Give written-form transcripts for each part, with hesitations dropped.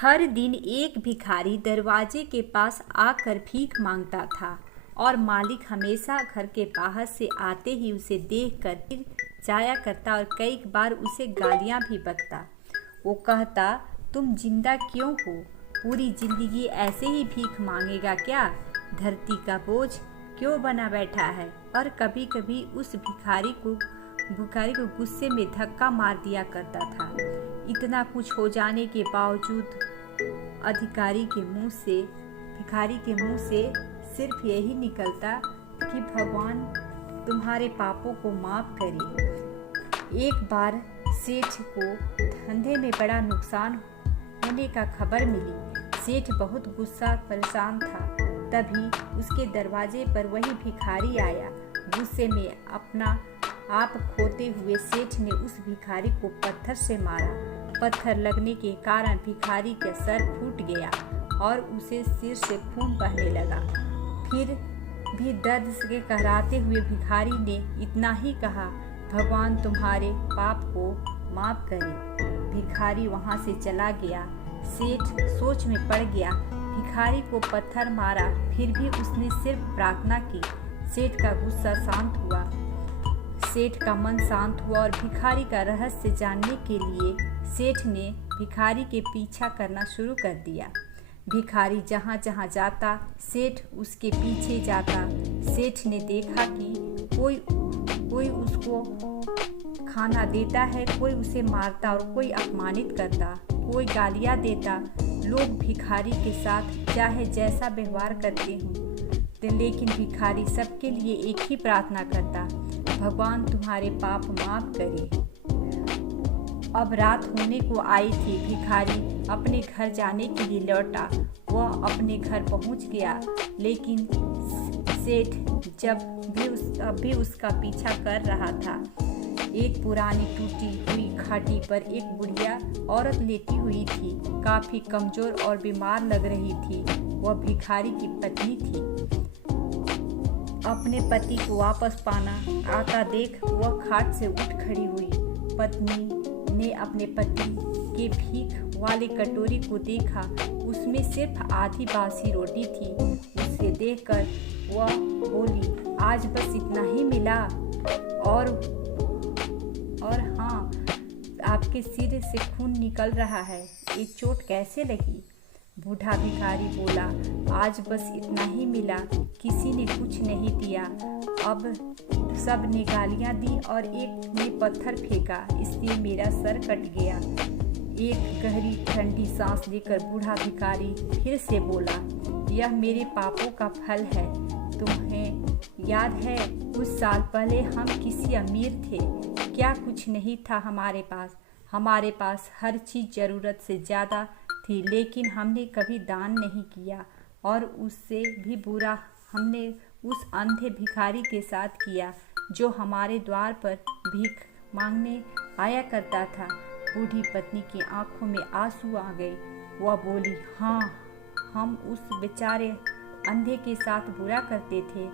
हर दिन एक भिखारी दरवाजे के पास आकर भीख मांगता था और मालिक हमेशा घर के बाहर से आते ही उसे देखकर फिर जाया करता और कई बार उसे गालियां भी बकता। वो कहता, तुम जिंदा क्यों हो? पूरी जिंदगी ऐसे ही भीख मांगेगा क्या? धरती का बोझ क्यों बना बैठा है? और कभी कभी उस भिखारी को गुस्से में धक्का मार दिया करता था। इतना कुछ हो जाने के बावजूद भिखारी के मुंह से सिर्फ यही निकलता कि भगवान तुम्हारे पापों को माफ करे। एक बार सेठ को धंधे में बड़ा नुकसान होने का खबर मिली। सेठ बहुत गुस्सा परेशान था। तभी उसके दरवाजे पर वही भिखारी आया। गुस्से में अपना आप खोते हुए सेठ ने उस भिखारी को पत्थर से मारा। पत्थर लगने के कारण भिखारी का सर फूट गया और उसे सिर से खून बहने लगा। फिर भी दर्द से कहराते हुए भिखारी ने इतना ही कहा, भगवान तुम्हारे पाप को माफ करे। भिखारी वहां से चला गया। सेठ सोच में पड़ गया। भिखारी को पत्थर मारा, फिर भी उसने सिर्फ प्रार्थना की। सेठ का गुस्सा शांत हुआ। सेठ का मन शांत हुआ और भिखारी का रहस्य जानने के लिए सेठ ने भिखारी के पीछा करना शुरू कर दिया। भिखारी जहाँ जहाँ जाता सेठ उसके पीछे जाता। सेठ ने देखा कि कोई उसको खाना देता है, कोई उसे मारता और कोई अपमानित करता, कोई गालियाँ देता। लोग भिखारी के साथ चाहे जैसा व्यवहार करते हों, लेकिन भिखारी सबके लिए एक ही प्रार्थना करता, भगवान तुम्हारे पाप माफ करे। अब रात होने को आई थी। भिखारी अपने घर जाने के लिए लौटा। वह अपने घर पहुंच गया, लेकिन सेठ अब भी उसका पीछा कर रहा था। एक पुरानी टूटी हुई खाटी पर एक बुढ़िया औरत लेटी हुई थी। काफी कमजोर और बीमार लग रही थी। वह भिखारी की पत्नी थी। अपने पति को वापस आता देख वह खाट से उठ खड़ी हुई। पत्नी ने अपने पति के भीख वाले कटोरी को देखा। उसमें सिर्फ आधी बासी रोटी थी। उसे देखकर वह बोली, आज बस इतना ही मिला? और हाँ, आपके सिर से खून निकल रहा है, ये चोट कैसे लगी? बूढ़ा भिखारी बोला, आज बस इतना ही मिला, किसी ने कुछ नहीं दिया। अब सब ने गालियां दी और एक ने पत्थर फेंका, इसलिए मेरा सर कट गया। एक गहरी ठंडी सांस लेकर बूढ़ा भिखारी फिर से बोला, यह मेरे पापों का फल है। तुम्हें याद है कुछ साल पहले हम किसी अमीर थे, क्या कुछ नहीं था हमारे पास हर चीज़ ज़रूरत से ज़्यादा थी, लेकिन हमने कभी दान नहीं किया। और उससे भी बुरा हमने उस अंधे भिखारी के साथ किया जो हमारे द्वार पर भीख मांगने आया करता था। बूढ़ी पत्नी की आंखों में आंसू आ गए। वह बोली, हाँ, हम उस बेचारे अंधे के साथ बुरा करते थे,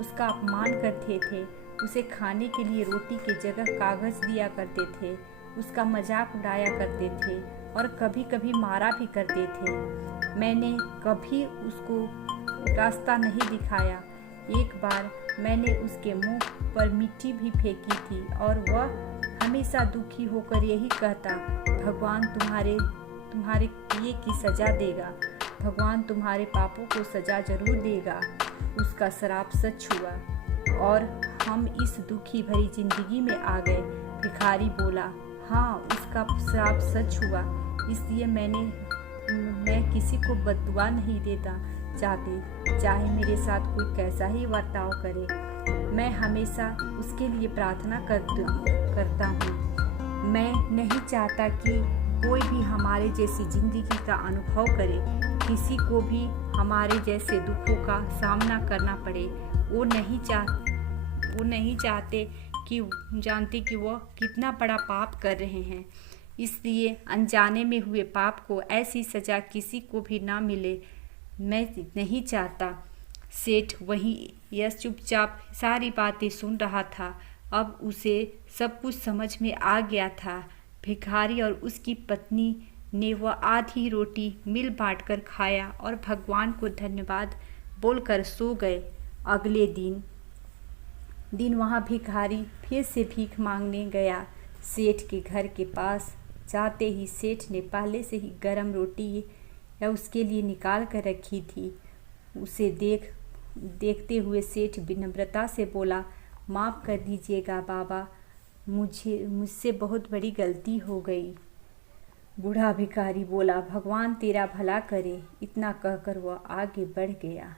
उसका अपमान करते थे, उसे खाने के लिए रोटी की जगह कागज दिया करते थे, उसका मजाक उड़ाया करते थे और कभी कभी मारा भी करते थे। मैंने कभी उसको रास्ता नहीं दिखाया। एक बार मैंने उसके मुंह पर मिट्टी भी फेंकी थी और वह हमेशा दुखी होकर यही कहता, भगवान तुम्हारे किए की सजा देगा, भगवान तुम्हारे पापों को सजा जरूर देगा। उसका श्राप सच हुआ और हम इस दुखी भरी जिंदगी में आ गए। भिखारी बोला, हाँ, उसका श्राप सच हुआ, इसलिए मैं किसी को बद्दुआ नहीं देता चाहती, चाहे मेरे साथ कोई कैसा ही बर्ताव करे। मैं हमेशा उसके लिए प्रार्थना करता हूँ। मैं नहीं चाहता कि कोई भी हमारे जैसी जिंदगी का अनुभव करे, किसी को भी हमारे जैसे दुखों का सामना करना पड़े। वो नहीं जानते कि वह कितना बड़ा पाप कर रहे हैं, इसलिए अनजाने में हुए पाप को ऐसी सजा किसी को भी ना मिले, मैं नहीं चाहता। सेठ वही यह चुपचाप सारी बातें सुन रहा था। अब उसे सब कुछ समझ में आ गया था। भिखारी और उसकी पत्नी ने वह आधी रोटी मिल बांट कर खाया और भगवान को धन्यवाद बोलकर सो गए। अगले दिन वहाँ भिखारी फिर से भीख मांगने गया। सेठ के घर के पास जाते ही सेठ ने पहले से ही गरम रोटी या उसके लिए निकाल कर रखी थी। उसे देखते हुए सेठ विनम्रता से बोला, माफ़ कर दीजिएगा बाबा, मुझसे बहुत बड़ी गलती हो गई। बूढ़ा भिखारी बोला, भगवान तेरा भला करे। इतना कहकर वह आगे बढ़ गया।